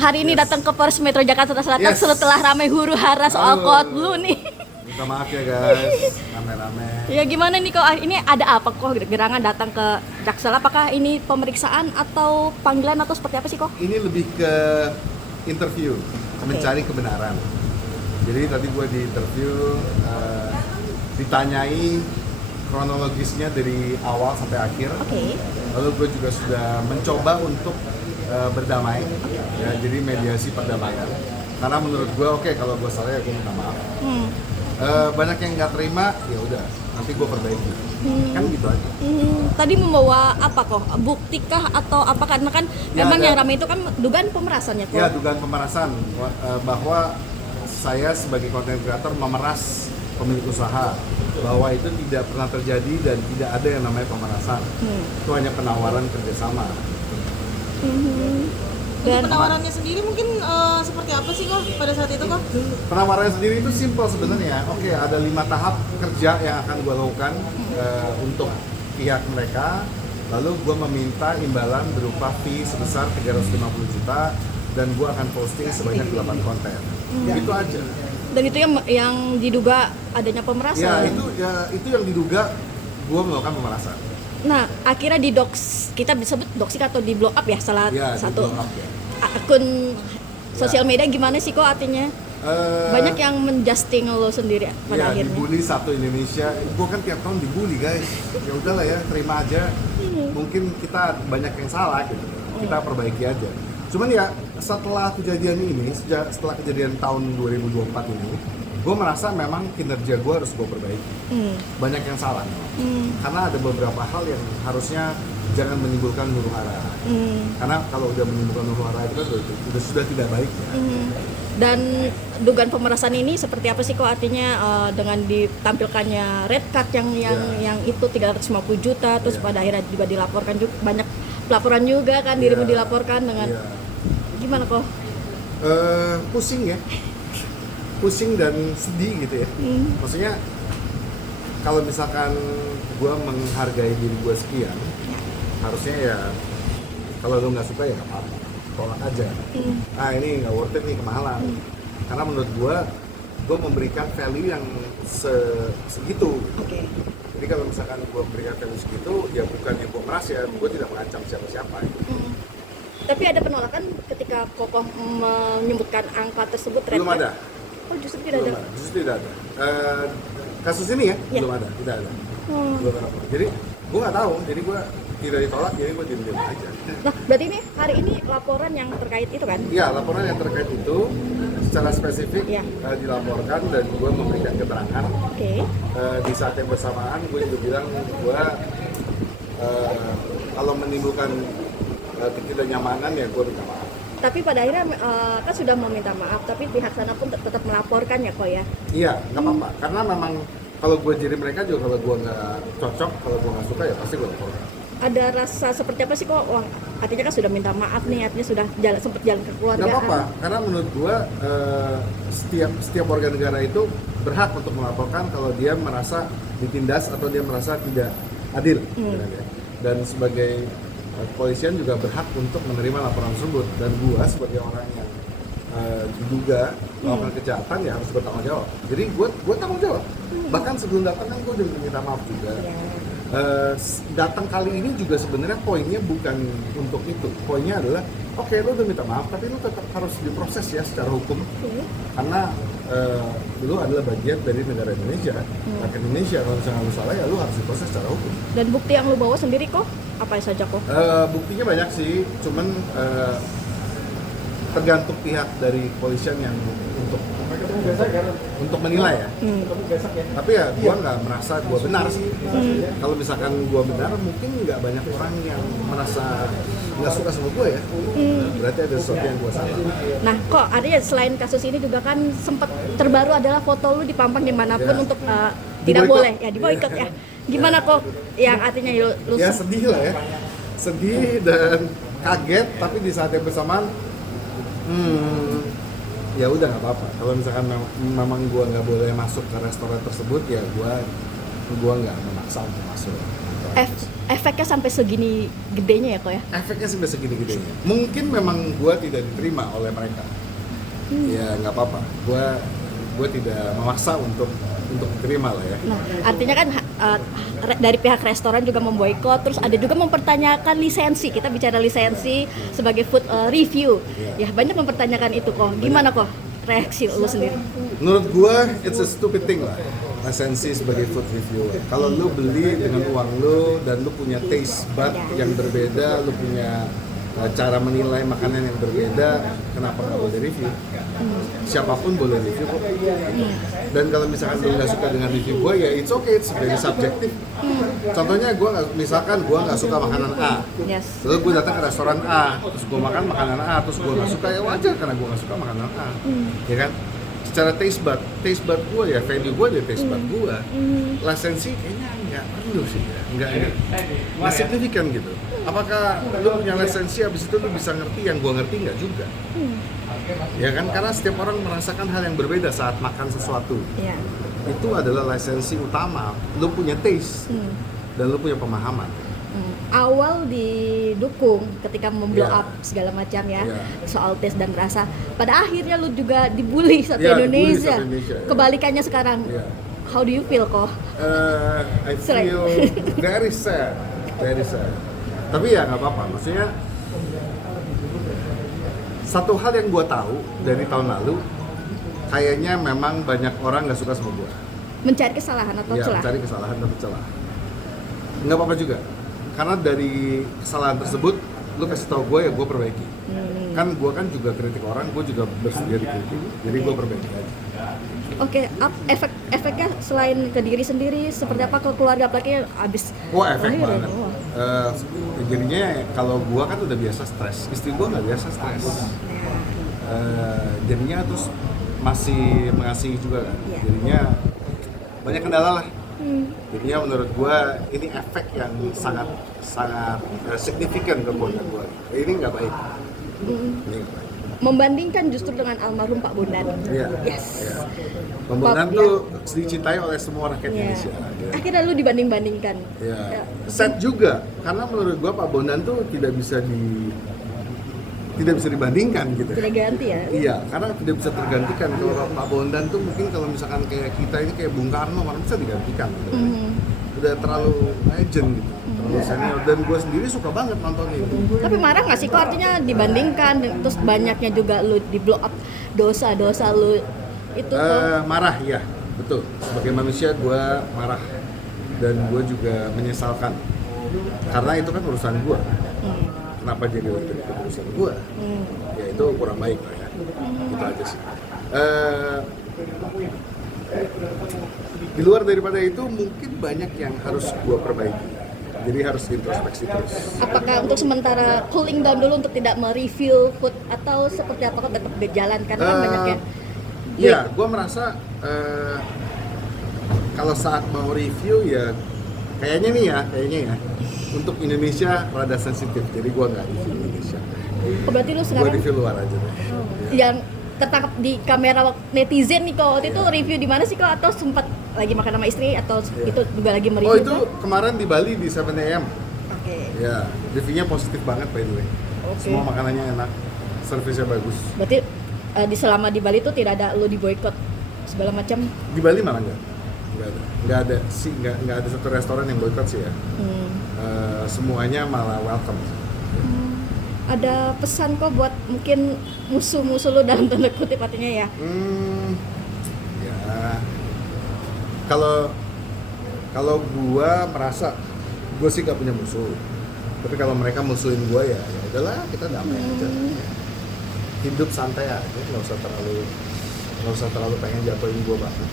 hari ini datang ke Polres Metro Jakarta Selatan Yes. setelah ramai huru hara soal Halo. Code Blue nih. Minta maaf ya guys, rame-rame. Ya gimana nih kok ini ada apa kok gerangan datang ke Jaksel? Apakah ini pemeriksaan atau panggilan atau seperti apa sih kok? Ini lebih ke interview, mencari kebenaran. Jadi tadi gue di interview, ditanyai kronologisnya dari awal sampai akhir. Oke. Lalu gue juga sudah mencoba untuk berdamai, ya, jadi mediasi perdamaian. Karena menurut gue, oke, kalau gue salah ya gue minta maaf. Banyak yang nggak terima, ya udah, nanti gue perbaiki. Kan gitu aja. Tadi membawa apa kok? Buktikah atau apa? Karena kan Ya, memang ada. yang ramai itu kan dugaan pemerasan ya kok. Ya, dugaan pemerasan bahwa saya sebagai content creator memeras pemilik usaha, bahwa itu tidak pernah terjadi dan tidak ada yang namanya pemerasan. Itu hanya penawaran kerjasama. Dan Penawarannya sendiri mungkin seperti apa sih kok pada saat itu kok? Penawaran sendiri itu simpel sebenarnya. Oke, ada 5 tahap kerja yang akan gue lakukan untuk pihak mereka. Lalu gue meminta imbalan berupa fee sebesar 350 juta dan gue akan posting sebanyak 8 konten. Itu aja. dan itu yang diduga adanya pemerasan. Itu yang diduga gue melakukan pemerasan. Nah, akhirnya di dox, kita bisa sebut doxing atau di blow up ya, salah Ya, di satu blow up, ya. akun sosial media gimana sih kok artinya? Banyak yang menjusting lo sendiri pada Ya, akhirnya. dibully satu Indonesia. Gue kan tiap tahun dibully guys. Ya udahlah ya, terima aja. Mungkin kita banyak yang salah gitu. Kita perbaiki aja. Cuman ya setelah kejadian ini, setelah kejadian tahun 2024 ini, gue merasa memang kinerja gue harus gue perbaiki. Banyak yang salah. Karena ada beberapa hal yang harusnya jangan menimbulkan huru hara. Karena kalau udah menimbulkan huru hara itu kan sudah tidak baik ya. Dan dugaan pemerasan ini seperti apa sih kok artinya dengan ditampilkannya red card yang itu 350 juta terus pada akhirnya juga dilaporkan juga banyak pelaporan juga kan dirimu dilaporkan dengan gimana kok? Pusing ya. Pusing dan sedih gitu ya. Maksudnya kalau misalkan gue menghargai diri gue sekian, harusnya ya kalau lo nggak suka ya nggak apa-apa, tolak aja. Ini nggak worth it nih, kemahalan. Karena menurut gue memberikan value yang segitu. Oke. Jadi kalau misalkan gue memberikan value segitu, ya bukannya gue meras ya, gue tidak mengancam siapa-siapa. Tapi ada penolakan ketika Kokoh menyebutkan angka tersebut red Belum card? ada. Oh, justru tidak ada. Justru tidak ada. Kasus ini ya, belum ada, tidak ada. Belum ada. Jadi gue nggak tahu, jadi gue tidak ditolak, jadi gue diam-diam aja. Nah, berarti ini hari ini laporan yang terkait itu kan? Iya, laporan yang terkait itu secara spesifik dilaporkan dan gue memberikan keterangan. Oke. Di saat yang bersamaan gue juga bilang gue kalau menimbulkan ketidaknyamanan ya gue minta maaf. Tapi pada akhirnya kan sudah meminta maaf, tapi pihak sana pun tetap melaporkan ya kok ya? Iya, nggak apa-apa. Karena memang kalau gue jadi mereka juga, kalau gue nggak cocok, kalau gue nggak suka ya pasti gue laporkan. Ada rasa seperti apa sih kok? Wah, artinya kan sudah minta maaf nih, artinya sudah sempat jalan ke keluarga. Nggak apa-apa, karena menurut gue setiap warga negara itu berhak untuk melaporkan kalau dia merasa ditindas atau dia merasa tidak adil. Dan sebagai kepolisian juga berhak untuk menerima laporan tersebut, dan gua sebagai orang yang diduga melakukan kejahatan ya harus bertanggung jawab. Jadi gua tanggung jawab. Bahkan sebelum datang kan gua udah minta maaf juga. Datang kali ini juga sebenarnya poinnya bukan untuk itu. Poinnya adalah oke, lu udah minta maaf, tapi lu tetap harus diproses ya secara hukum. Karena lu adalah bagian dari negara Indonesia. Rakyat Indonesia, kalau misalnya lu salah ya lu harus diproses secara hukum. Dan bukti yang lu bawa sendiri kok apa saja kok? Buktinya banyak sih, cuman tergantung pihak dari kepolisian yang untuk menilai ya. Tapi ya gua nggak merasa gua benar sih. Kalau misalkan gua benar, mungkin nggak banyak orang yang merasa nggak suka sama gua ya. Berarti ada sesuatu yang gua salah. Nah kok artinya selain kasus ini juga kan sempat terbaru adalah foto lu dipampang dimanapun untuk tidak Diboykot. boleh ya diboykot ya. Gimana kok yang artinya lu Ya sedih lah ya, sedih dan kaget, tapi di saat yang bersamaan ya udah nggak apa-apa. Kalau misalkan memang gua nggak boleh masuk ke restoran tersebut ya gua nggak memaksa untuk masuk. Efeknya sampai segini gedenya ya kok ya? Efeknya sudah segini gedenya. Mungkin memang gue tidak diterima oleh mereka. Ya nggak apa-apa. Gue tidak memaksa untuk diterima lah ya. Nah, artinya kan dari pihak restoran juga memboikot, terus ada juga mempertanyakan lisensi. Kita bicara lisensi sebagai food review. Ya, banyak mempertanyakan itu kok. Gimana kok reaksi lu sendiri? Menurut gue, it's a stupid thing lah. Lisensi sebagai food reviewer. Kalau lu beli dengan uang lu dan lu punya taste bud yang berbeda, lu punya cara menilai makanan yang berbeda, kenapa nggak boleh review? Siapapun boleh review kok. Dan kalau misalkan lu nggak suka dengan review gue, ya it's okay, it's very subjektif. Contohnya misalkan gue nggak suka makanan A, Yes. lalu gue datang ke restoran A, terus gue makan makanan A, terus gue nggak suka, ya wajar karena gue nggak suka makanan A, ya kan? Secara taste bud gue ya, value gue ya taste bud gue. Lisensi kayaknya nggak perlu sih ya, nggak signifikan gitu. Apakah lu punya lisensi abis itu lu bisa ngerti yang gue ngerti? Nggak juga. Ya kan, karena setiap orang merasakan hal yang berbeda saat makan sesuatu. Iya. Itu adalah lisensi utama. Lu punya taste dan lu punya pemahaman. Awal didukung ketika memblow Iya. up segala macam ya, Iya. soal tes dan rasa. Pada akhirnya lu juga dibully satu Iya, dibully Indonesia. satu Indonesia, ya. Kebalikannya sekarang. Iya. How do you feel kok? I Sering. feel very sad. Tapi ya nggak apa-apa. Maksudnya satu hal yang gue tahu dari tahun lalu, kayaknya memang banyak orang nggak suka sama gue. Mencari kesalahan atau Iya, celah? mencari kesalahan atau celah. Nggak apa-apa juga. Karena dari kesalahan tersebut, lu kasih tahu gue ya gue perbaiki. Kan gue kan juga kritik orang, gue juga bersedia dikritik. Jadi gue perbaiki aja. Oke, efeknya selain ke diri sendiri, seperti apa ke keluarga apalagi abis Wah, efek lahiran? banget. Wah. Jadinya kalau gua kan udah biasa stres, istri gua nggak biasa stres. Jadinya terus masih mengasihi juga kan. Iya. Jadinya banyak kendala lah. Jadinya menurut gua ini efek yang sangat signifikan ke keluarga gua. Ini nggak baik. Ini nggak baik. Membandingkan justru dengan almarhum Pak Bondan. Iya. Yes. Iya. Pembangunan tuh dicintai oleh semua rakyat Iya. Indonesia. Gitu. Akhirnya lu dibanding-bandingkan. Ya, sad juga karena menurut gua Pak Bondan tuh tidak bisa dibandingkan gitu. Tidak ganti ya. Iya, karena tidak bisa tergantikan. Kalau Pak Bondan tuh mungkin kalau misalkan kayak kita ini kayak Bung Karno mana bisa digantikan gitu. Udah terlalu legend gitu, terlalu senior dan gue sendiri suka banget nonton itu. Tapi marah nggak sih kok artinya dibandingkan terus banyaknya juga lu di blow up dosa-dosa lu itu kok. Marah ya, betul. Sebagai manusia gue marah dan gue juga menyesalkan karena itu kan urusan gue. Kenapa jadi urusan gue? Ya itu kurang baik lah ya. Itu aja sih. Di luar daripada itu mungkin banyak yang harus gue perbaiki. Jadi harus introspeksi terus. Apakah untuk sementara cooling down dulu untuk tidak mereview food atau seperti apa kok tetap berjalan karena kan banyak yang Iya, gue merasa kalau saat mau review ya kayaknya ya untuk Indonesia rada sensitif. Jadi gue nggak review Indonesia. berarti lu Gue sekarang review luar aja deh. yang tertangkap di kamera netizen nih kok waktu itu review di mana sih kok atau sempat lagi makan sama istri atau itu juga lagi mereview? Oh itu kemarin di Bali di 7am. Oke. Ya, reviewnya positif banget by the way. Oke. Semua makanannya enak, servisnya bagus. Berarti selama di Bali itu tidak ada lu di boykot segala macam. Di Bali malah nggak ada sih, nggak ada satu restoran yang boykot sih ya. Semuanya malah welcome. Ada pesan kok buat mungkin musuh-musuh lu dalam tanda kutip artinya ya. Ya kalau gua merasa gua sih gak punya musuh, tapi kalau mereka musuhin gua ya udahlah kita damai aja. Hidup santai aja, nggak usah terlalu pengen jatuhin gua banget.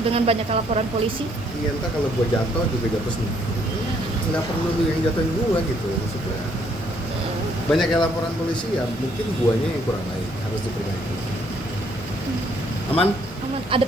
Dengan banyak laporan polisi. Iya, entah kalau gua jatuh juga jatuh sendiri. Nggak perlu lu yang jatuhin gua gitu maksudnya. Banyak yang laporan polisi ya mungkin guanya yang kurang baik, harus diperbaiki. Aman? Aman. Ada